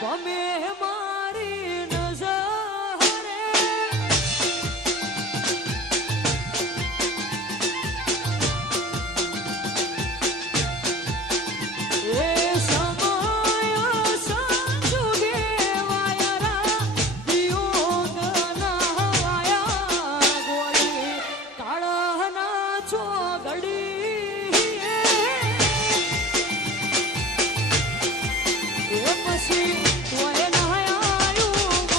ગમે મારી નજરે એ સમય સંજોગે વાયરા વિયોગ ના આયા ગોળી કાળના ચોગડી એ પછી તોય ન આયું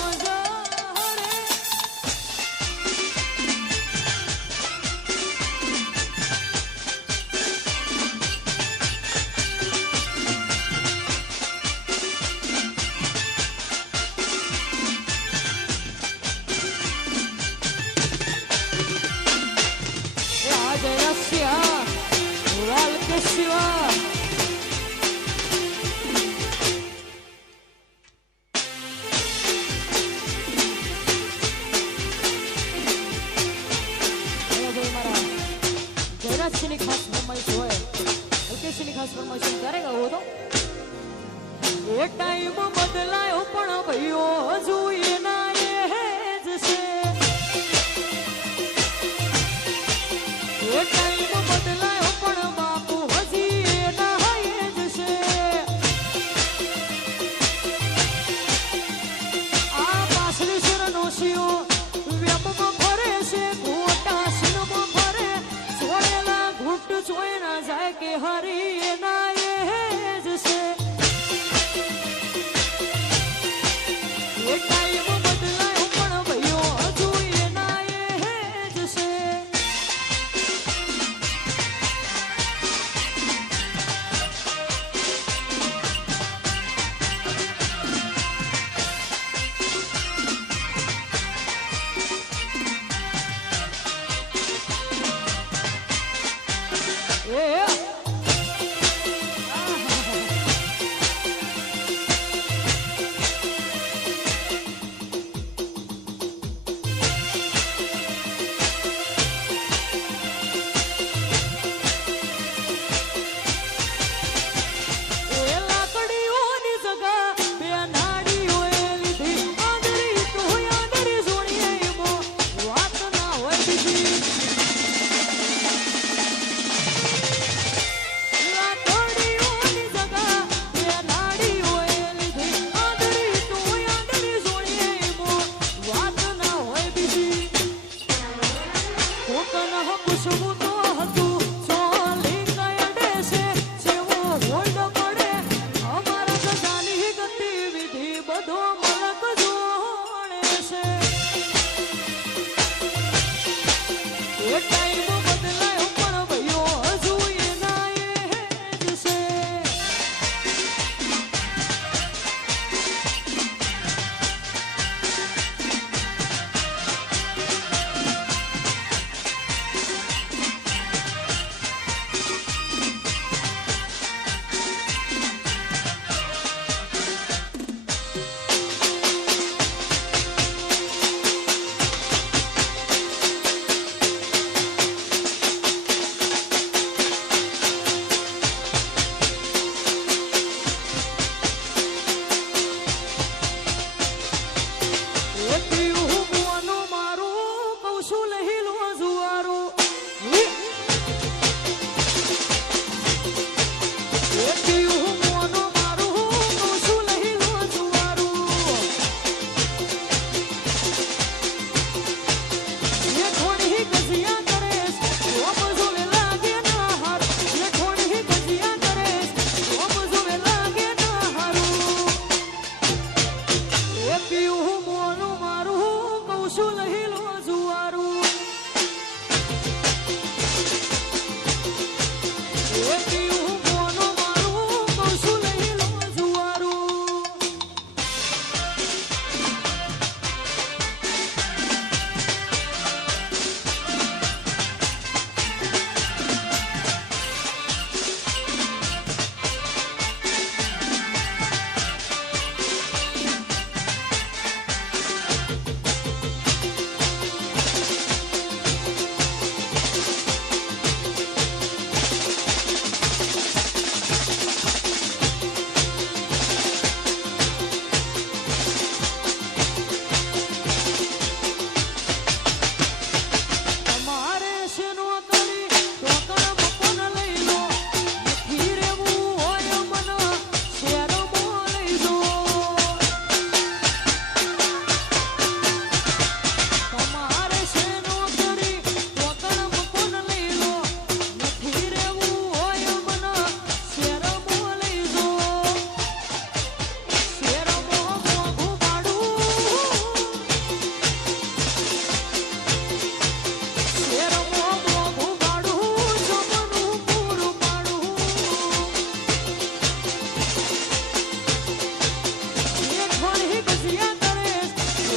ગજિયા તરે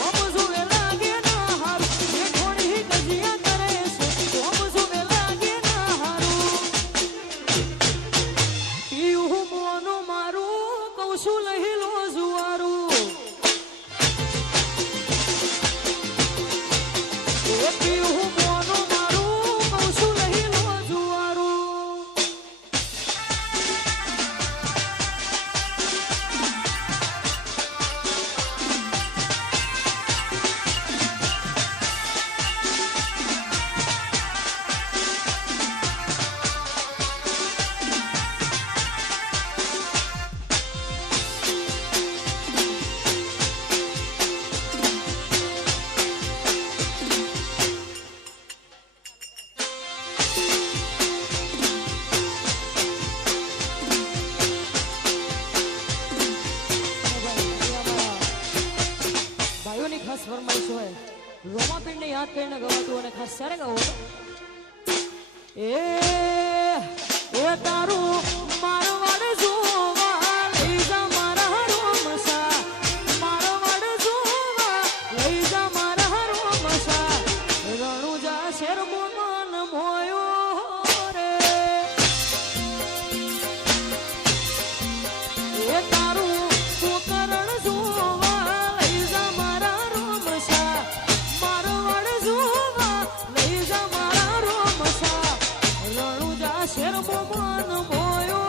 ઓમ જોવે લાગે ના હારું એ થોડી ગજિયા તરે ઓમ જોવે લાગે ના હારું પીવું મોનું મારું કહું છું લઈ લો જુવારું એ પીવું મોનું મારું કહું છું લઈ લો જુવારું ભાઈઓની ખાસ ફરમાઈશ હોય રોમાપીંડને યાદ કરીને ગવાતું અને ખાસ ત્યારે ગાવું એ તારું મારવાડ જોવા લઈ જા મારા રોમસા મારવાડ જોવા લઈ જા મારા રોમસા રણુજા શેર મોમન મોયો રે એ તારું કરણ જોવા લઈ જા મારા રોમસા મારવાડ જોવા લઈ જા મારા રોમસા રણુજા શેર મોમન મોયો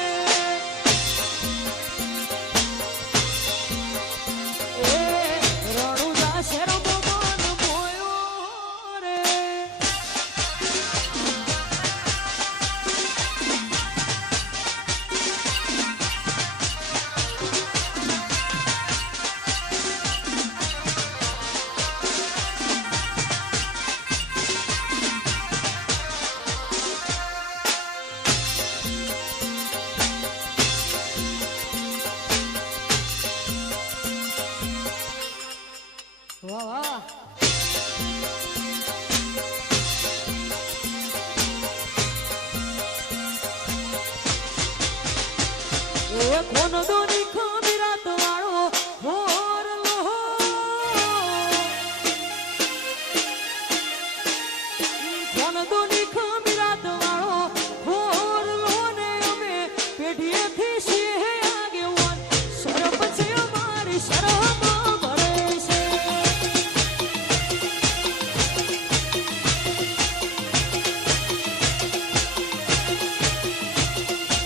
રે એ રણુજા શેર મોમન મોયો રે વાહ વાહ એ કોનો દોની ખમીરાત વાળો હોરલો કોનો દોની ખમીરાત વાળો હોરલો ને અમે પેઢીએથી છીએ આગેવાન શરમ છે અમારી શરમ ભરે છે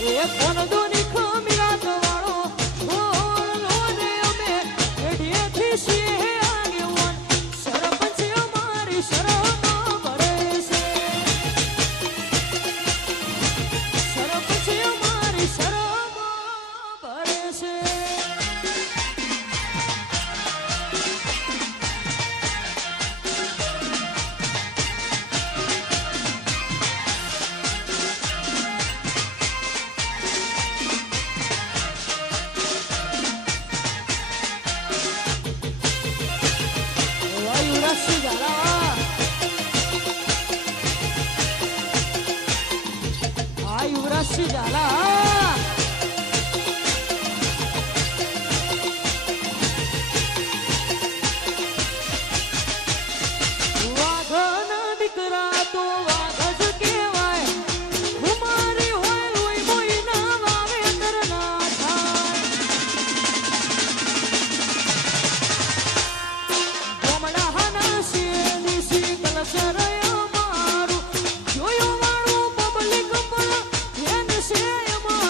એ કોનો દોની ખમીરાત વાળો હોરલો ને અમે પેઢીએથી છીએ આગેવાન શરમ છે અમારી શરમ ભરે છે શરમ છે અમારી શરમ ભરે છે યુવરાજસિંહ ઝાલા યુવરાજસિંહ ઝાલા વાઘના દીકરા તો વાઘ જ કહેવાય કુમારી હોય લોહી મોઈના વાવેતર ના થાય ગોમડાના શેરી શીતલ શરય મારું જોયો વાળું પબ્લિક પણ ધ્યાન છે અમારું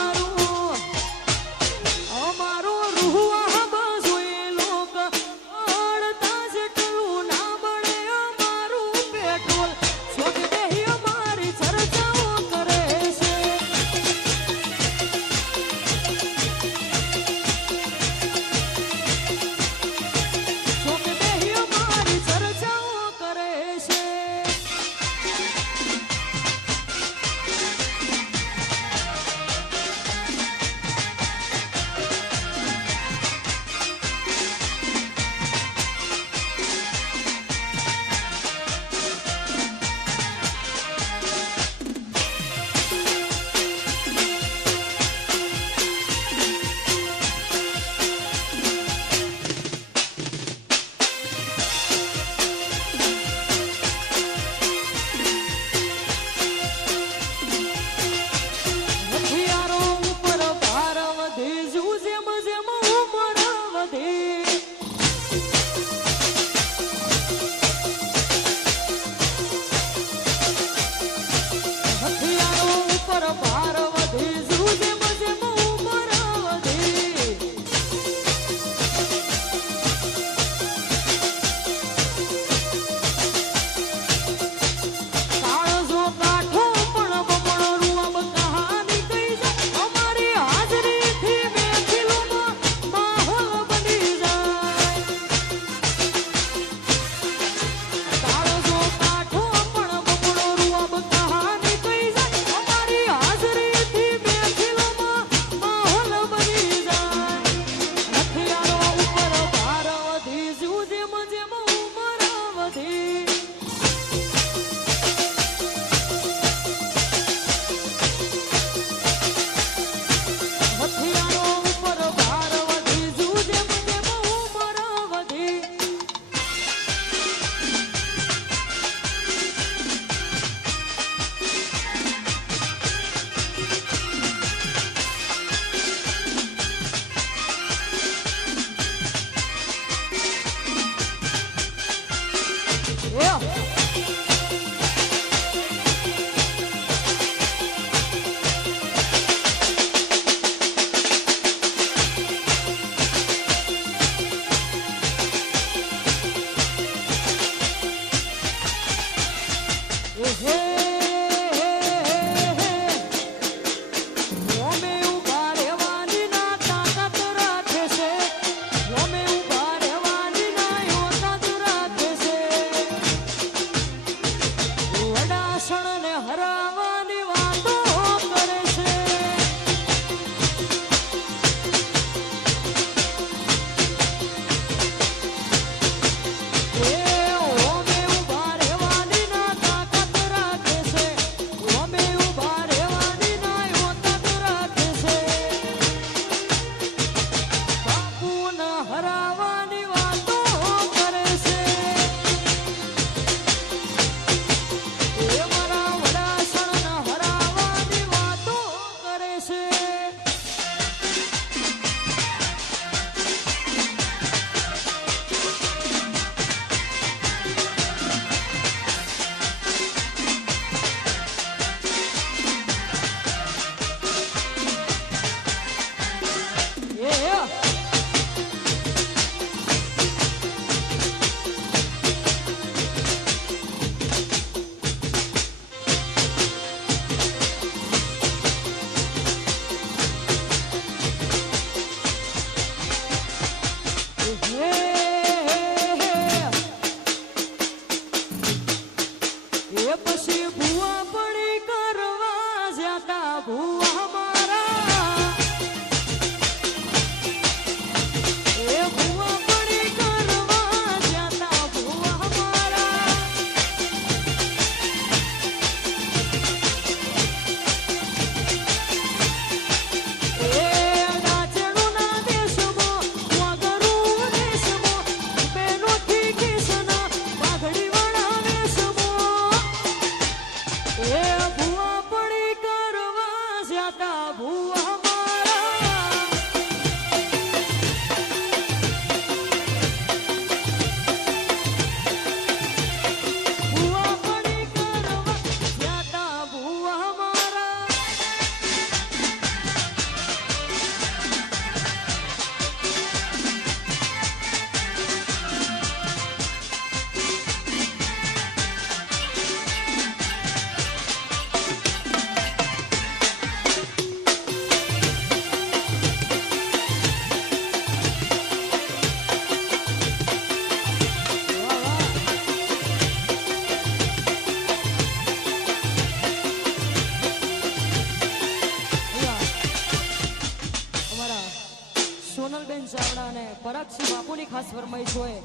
પછી બાપુની ખાસ ફરમાઈશ હોય,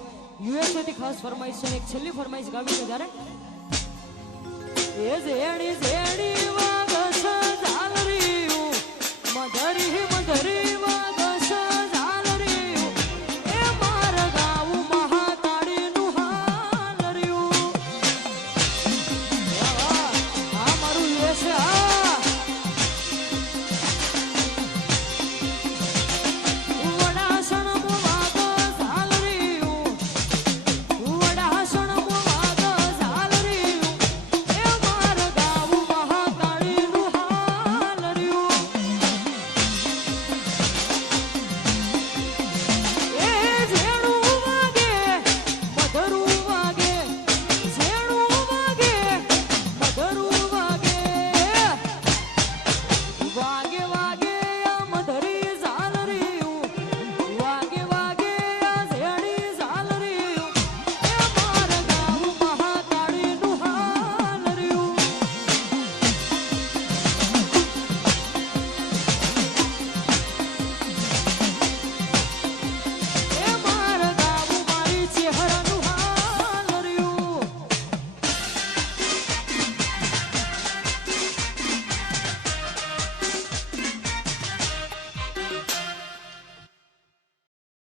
યુએસએ થી ખાસ ફરમાઈશ છે, અને એક છેલ્લી ફરમાઈશ ગાવી છે જ્યારે એ જેડી જેડી વાગસ ઝાલરી મધરી મધરી